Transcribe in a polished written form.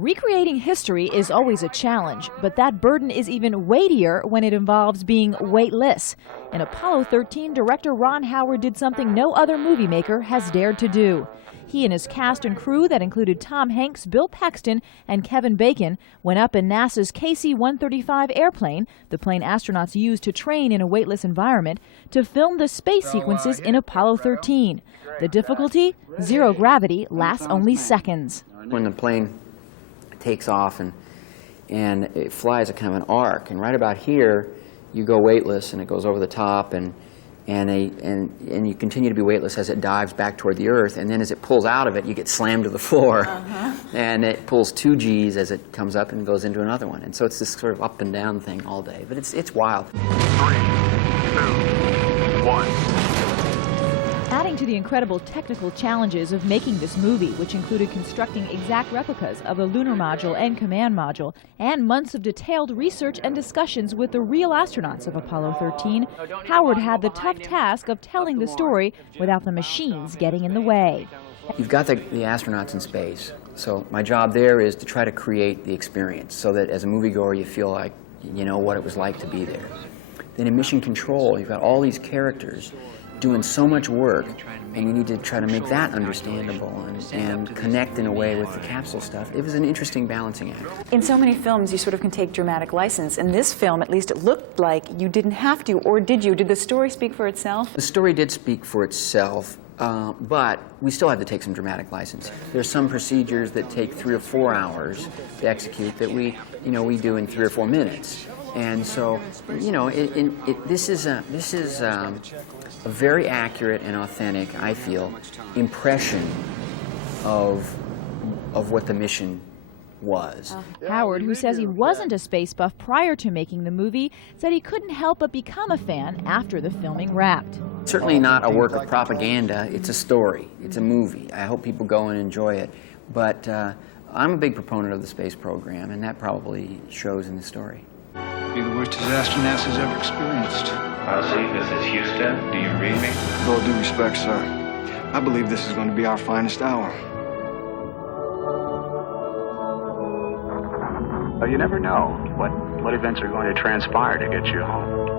Recreating history is always a challenge, but that burden is even weightier when it involves being weightless. In Apollo 13, director Ron Howard did something no other movie maker has dared to do. He and his cast and crew that included Tom Hanks, Bill Paxton, and Kevin Bacon went up in NASA's KC-135 airplane, the plane astronauts used to train in a weightless environment, to film the space sequences in Apollo 13. The difficulty? Zero gravity lasts only seconds. When the plane takes off and it flies a kind of an arc, and right about here you go weightless and it goes over the top, and you continue to be weightless as it dives back toward the Earth, and then as it pulls out of it you get slammed to the floor. And it pulls 2 Gs as it comes up and goes into another one, and so it's this sort of up and down thing all day, but it's wild. 3, 2, 1. Adding to the incredible technical challenges of making this movie, which included constructing exact replicas of the lunar module and command module, and months of detailed research and discussions with the real astronauts of Apollo 13, Howard had the tough task of telling the story without the machines getting in the way. You've got the astronauts in space, so my job there is to try to create the experience so that as a moviegoer you feel like you know what it was like to be there. Then in mission control, you've got all these characters doing so much work, and you need to try to make that understandable and connect in a way with the capsule stuff. It was an interesting balancing act. In so many films, you sort of can take dramatic license. In this film, at least it looked like you didn't have to, or did you? Did the story speak for itself? The story did speak for itself, but we still had to take some dramatic license. There's some procedures that take 3 or 4 hours to execute that we do in 3 or 4 minutes. And so, this is a very accurate and authentic, I feel, impression of what the mission was. Howard, who says he wasn't a space buff prior to making the movie, said he couldn't help but become a fan after the filming wrapped. Certainly not a work of propaganda. It's a story. It's a movie. I hope people go and enjoy it. But I'm a big proponent of the space program, and that probably shows in the story. Be the worst disaster NASA's ever experienced. Ozzy, this is Houston. Do you read me? With all due respect, sir, I believe this is going to be our finest hour. Well, you never know what events are going to transpire to get you home.